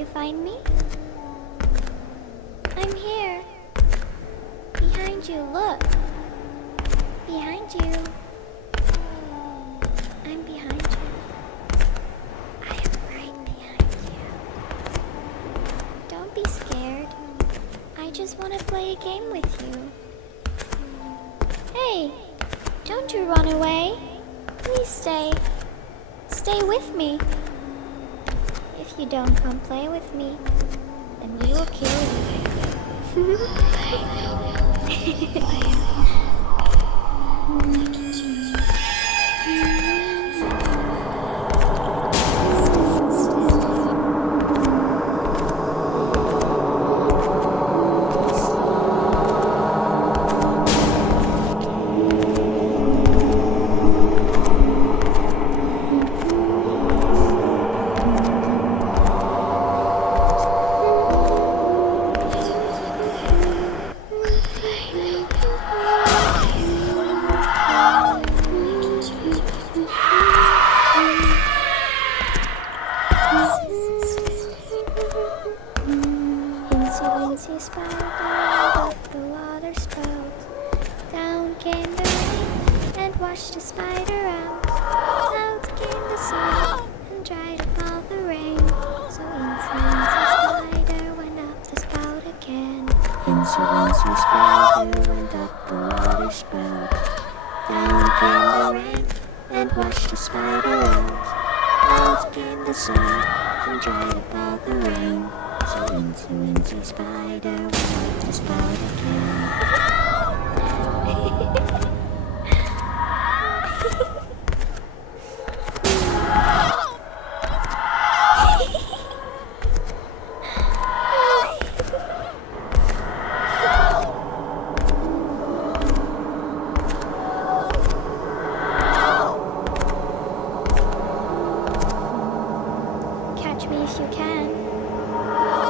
you find me? I'm here. Behind you, look. Behind you. I'm behind you. I am right behind you. Don't be scared. I just want to play a game with you. Hey, don't you run away. Please stay. Stay with me. If you don't come play with me, then we will kill you. Incy spider up the water spout. Down came the rain and washed the spider out. Out came the sun and dried up all the rain. So Incy spider went up the spout again. Incy spider went up the water spout. Down came the rain and washed the spider out. Out came the sun and dried up all the rain. So Incy spider went up the spout again. Catch me if you can.